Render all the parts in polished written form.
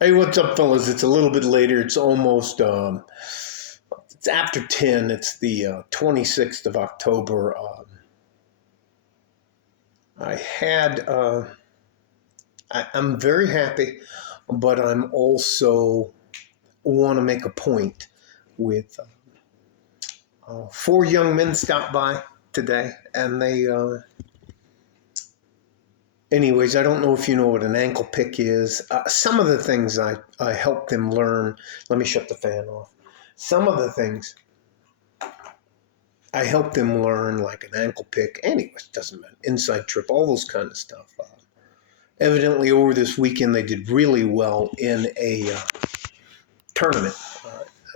Hey, what's up, fellas? It's a little bit later. It's almost, it's after 10. It's the 26th of October. I had, I'm very happy, but I'm also want to make a point with four young men stopped by today, and anyways, I don't know if you know what an ankle pick is. Some of the things I helped them learn. Let me shut the fan off. Some of the things I helped them learn, like an ankle pick. Anyways, doesn't matter. Inside trip, all those kind of stuff. Evidently, over this weekend, they did really well in a tournament.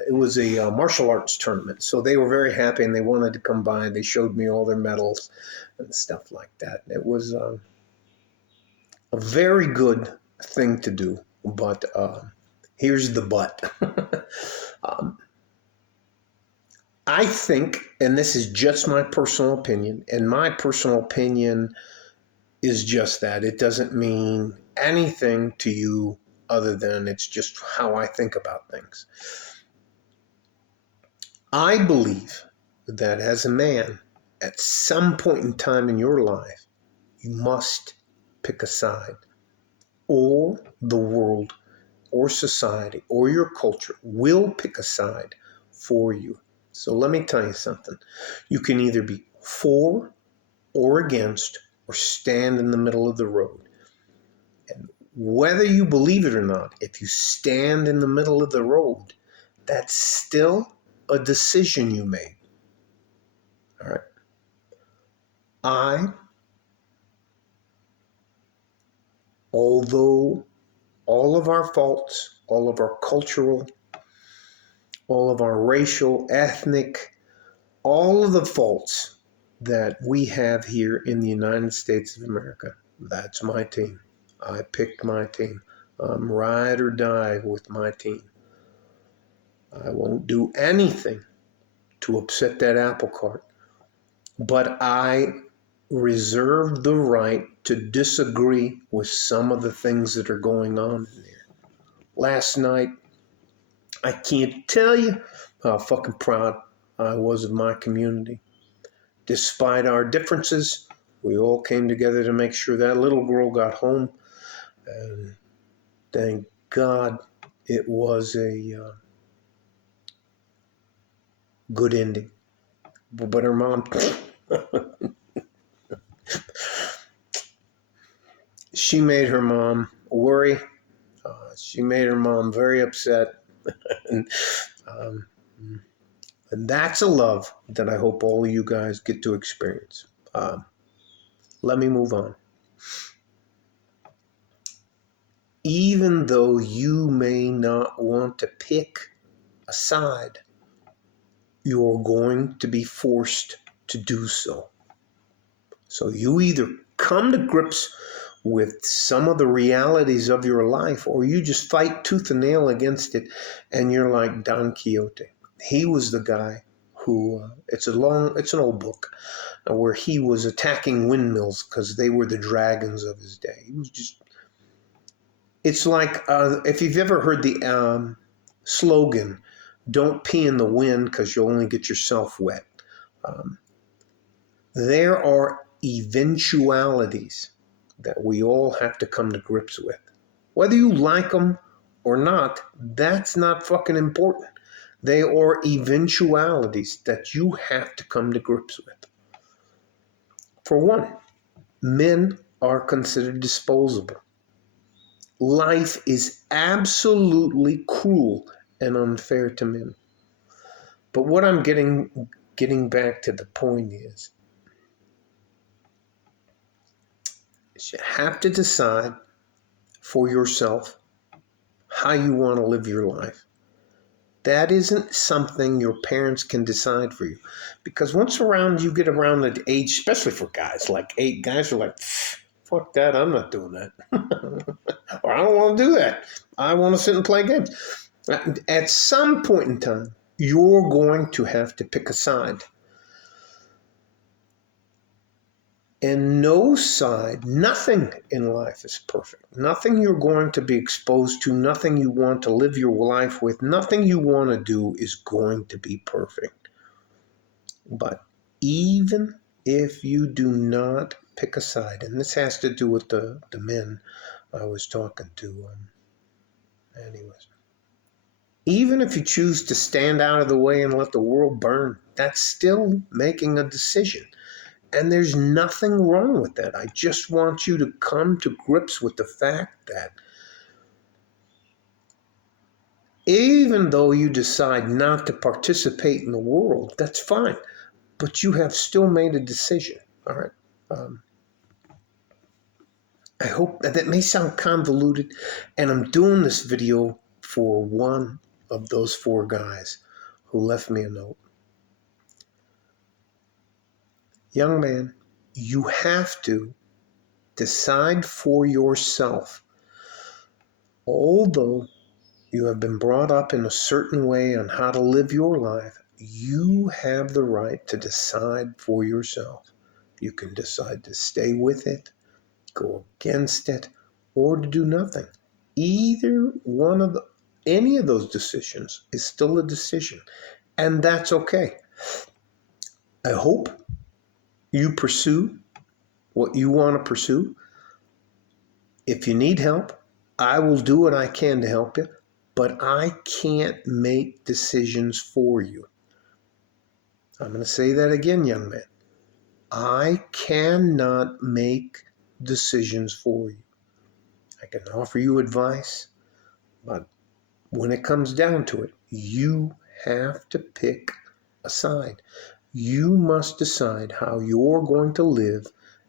It was a martial arts tournament, so they were very happy and they wanted to come by. They showed me all their medals and stuff like that. It was a very good thing to do, but here's the but. um, I think, and this is just my personal opinion, and my personal opinion is just that. It doesn't mean anything to you other than it's just how I think about things. I believe that as a man, at some point in time in your life, you must pick a side, or the world, or society, or your culture will pick a side for you. So let me tell you something. You can either be for or against, or stand in the middle of the road. And whether you believe it or not, if you stand in the middle of the road, that's still a decision you made. All right. I, although all of our faults, all of our cultural, all of our racial, ethnic, all of the faults that we have here in the United States of America, that's my team. I picked my team. I'm ride or die with my team. I won't do anything to upset that apple cart, but I reserve the right to disagree with some of the things that are going on in there. Last night, I can't tell you how fucking proud I was of my community. Despite our differences, we all came together to make sure that little girl got home, and thank God it was a good ending. But her mom, she made her mom worry. She made her mom very upset. and, um, and that's a love that I hope all of you guys get to experience. Let me move on. Even though you may not want to pick a side, you're going to be forced to do so. So you either come to grips with some of the realities of your life, or you just fight tooth and nail against it, and you're like Don Quixote. He was the guy who, it's an old book, where he was attacking windmills because they were the dragons of his day. He was just, it's like, if you've ever heard the slogan, don't pee in the wind because you'll only get yourself wet. Um, there are eventualities that we all have to come to grips with. Whether you like them or not, that's not fucking important. They are eventualities that you have to come to grips with. For one, men are considered disposable. Life is absolutely cruel and unfair to men. But what I'm getting back to the point is you have to decide for yourself how you want to live your life. That isn't something your parents can decide for you. Because once you get around the age, especially for guys, like 8 guys are like, fuck that, I'm not doing that. Or I don't want to do that. I want to sit and play games. At some point in time, you're going to have to pick a side. And no side, nothing in life is perfect. Nothing you're going to be exposed to, nothing you want to live your life with, nothing you want to do is going to be perfect. But even if you do not pick a side, and this has to do with the men I was talking to, anyways. Even if you choose to stand out of the way and let the world burn, that's still making a decision. And there's nothing wrong with that. I just want you to come to grips with the fact that even though you decide not to participate in the world, that's fine. But you have still made a decision. All right. I hope that may sound convoluted, and I'm doing this video for one of those 4 guys who left me a note. Young man, you have to decide for yourself. Although you have been brought up in a certain way on how to live your life, you have the right to decide for yourself. You can decide to stay with it, go against it, or to do nothing. Either one of any of those decisions is still a decision, and that's okay. I hope you pursue what you want to pursue. If you need help, I will do what I can to help you, but I can't make decisions for you. I'm going to say that again, young man. I cannot make decisions for you. I can offer you advice, but when it comes down to it, you have to pick a side. You must decide how you're going to live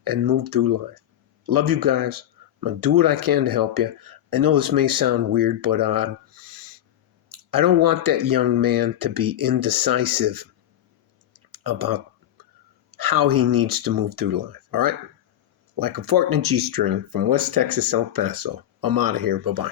and move through life. Love you guys. I'm going to do what I can to help you. I know this may sound weird, but I don't want that young man to be indecisive about how he needs to move through life. All right? Like a fart in a G-string from West Texas, El Paso. I'm out of here. Bye-bye.